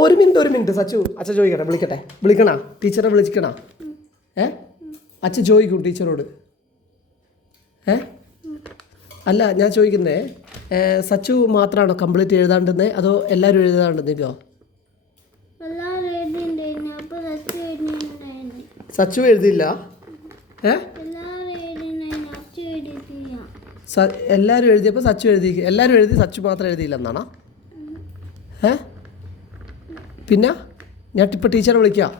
ഒരു മിനിറ്റ് സച്ചു അച്ഛൻ ചോദിക്കട്ടെ, വിളിക്കണ ടീച്ചറെ വിളിക്കണ. അച്ഛൻ ചോദിക്കും ടീച്ചറോട്. അല്ല ഞാൻ ചോദിക്കുന്നേ, സച്ചു മാത്രമാണോ കംപ്ലീറ്റ് എഴുതാണ്ടെന്നേ അതോ എല്ലാവരും എഴുതാണ്ടെന്നോ? സച്ചു എഴുതിയില്ല. എല്ലാവരും എഴുതിയപ്പോൾ സച്ചു എല്ലാവരും എഴുതി, സച്ചു മാത്രം എഴുതിയില്ല എന്നാണോ? പിന്നെ ഞാൻ ഇപ്പോൾ ടീച്ചറെ വിളിക്കാം.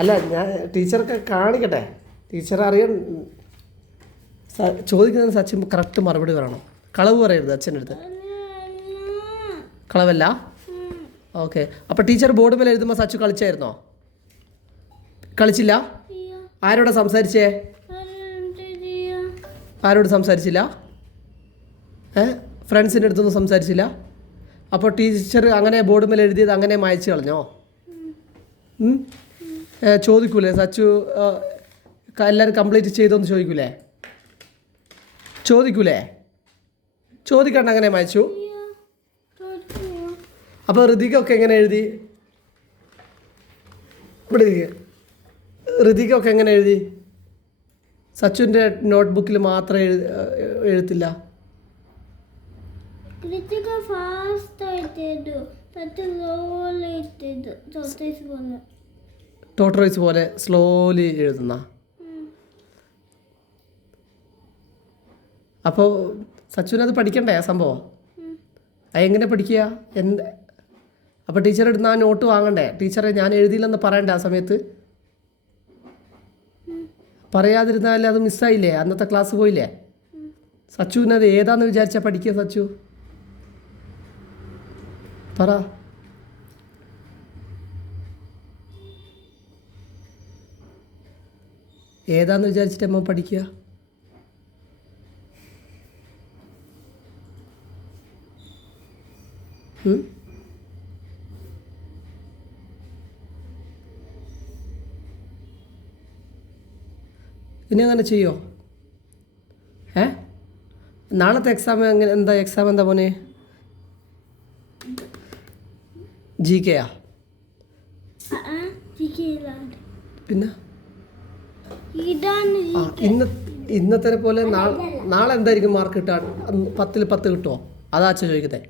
അല്ല ഞാൻ ടീച്ചർക്ക് കാണിക്കട്ടെ, ടീച്ചർ അറിയാൻ ചോദിക്കുന്നതിന് സച്ചിൻ കറക്റ്റ് മറുപടി പറയണം. കളവ് പറയരുത് അച്ഛൻ്റെ അടുത്ത്. കളവല്ല? ഓക്കെ. അപ്പോൾ ടീച്ചർ ബോർഡ് മേലെ എഴുതുമ്പോൾ സച്ചു കളിച്ചായിരുന്നോ? കളിച്ചില്ല. ആരോടാ സംസാരിച്ചേ? ആരോട് സംസാരിച്ചില്ല? ഫ്രണ്ട്സിൻ്റെ അടുത്തൊന്നും സംസാരിച്ചില്ല. അപ്പോൾ ടീച്ചർ അങ്ങനെ ബോർഡ് മേലെ എഴുതിയത് അങ്ങനെ മായ്ച്ചു കളഞ്ഞോ? ചോദിക്കൂലേ സച്ചു എല്ലാവരും കംപ്ലീറ്റ് ചെയ്തോന്ന് ചോദിക്കൂലേ? ചോദിക്കണ്ട അങ്ങനെ മായ്ച്ചു. അപ്പോൾ ഋതികൊക്കെ എങ്ങനെ എഴുതി? ഋതികൊക്കെ എങ്ങനെ എഴുതി? സച്ചുവിൻ്റെ നോട്ട്ബുക്കിൽ മാത്രം എഴുത്തില്ല. ടോട്ടറൈസ് പോലെ സ്ലോലി എഴുതുന്ന. അപ്പോൾ സച്ചുവിനത് പഠിക്കണ്ടേ ആ സംഭവം? അതെങ്ങനെ പഠിക്കുക? അപ്പോൾ ടീച്ചർ എടുത്ത് ആ നോട്ട് വാങ്ങണ്ടേ? ടീച്ചറെ ഞാൻ എഴുതിയില്ലെന്ന് പറയണ്ടേ ആ സമയത്ത്? പറയാതിരുന്നാലേ അത് മിസ്സായില്ലേ? അന്നത്തെ ക്ലാസ് പോയില്ലേ? സച്ചുവിനത് ഏതാന്ന് വിചാരിച്ചാൽ പഠിക്കുക സച്ചു? പറ. ഏതാന്ന് വിചാരിച്ചിട്ട് അമ്മ പഠിക്കുക? ഇനി അങ്ങനെ ചെയ്യോ? നാളത്തെ എക്സാം എക്സാം എന്താ മോനെ? GK പിന്നെ ഇന്നത്തെ പോലെ നാളെ എന്തായിരിക്കും മാർക്ക് കിട്ടാൻ? 10ൽ 10 കിട്ടുമോ? അതാ അച്ഛൻ ചോദിക്കട്ടെ.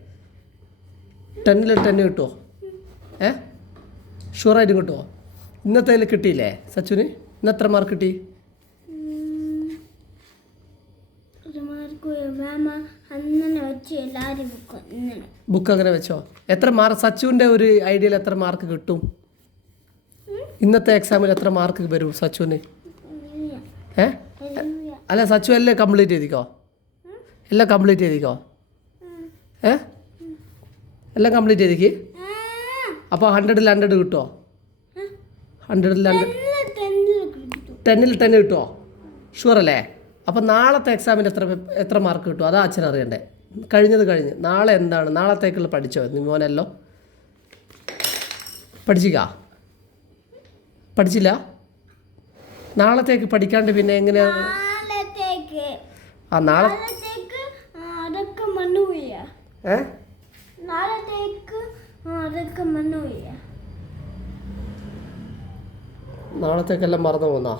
10ൽ 10 കിട്ടുമോ? ഷുവറായിട്ടും കിട്ടുമോ? ഇന്നത്തെ കിട്ടിയില്ലേ സച്ചുന്? ഇന്നെത്ര മാർക്ക് കിട്ടി? ബുക്ക് അങ്ങനെ വെച്ചോ? എത്ര മാർക്ക് സച്ചുവിൻ്റെ ഒരു ഐഡിയയിൽ എത്ര മാർക്ക് കിട്ടും? ഇന്നത്തെ എക്സാമിൽ എത്ര മാർക്ക് വരും സച്ചുവിന്? അല്ല സച്ചു എല്ലാം കംപ്ലീറ്റ് ചെയ്തിക്കോ. എല്ലാം കംപ്ലീറ്റ് ചെയ്തിക്കോ. എല്ലാം കംപ്ലീറ്റ് ചെയ്തിക്ക്. അപ്പോൾ 100ൽ 100 കിട്ടുമോ? 100ൽ 10ൽ 10 കിട്ടുമോ? ഷുവറല്ലേ? അപ്പോൾ നാളത്തെ എക്സാമിന് എത്ര മാർക്ക് കിട്ടും? അതാ അച്ഛൻ അറിയണ്ടേ. കഴിഞ്ഞ് നാളെ എന്താണ് നാളത്തേക്കുള്ള പഠിച്ചോ നീ മോനല്ലോ? പഠിച്ചില്ല? നാളത്തേക്ക് പഠിക്കാണ്ട് പിന്നെ എങ്ങനെയാ? നാളത്തേക്കെല്ലാം മറന്നു പോന്നാ?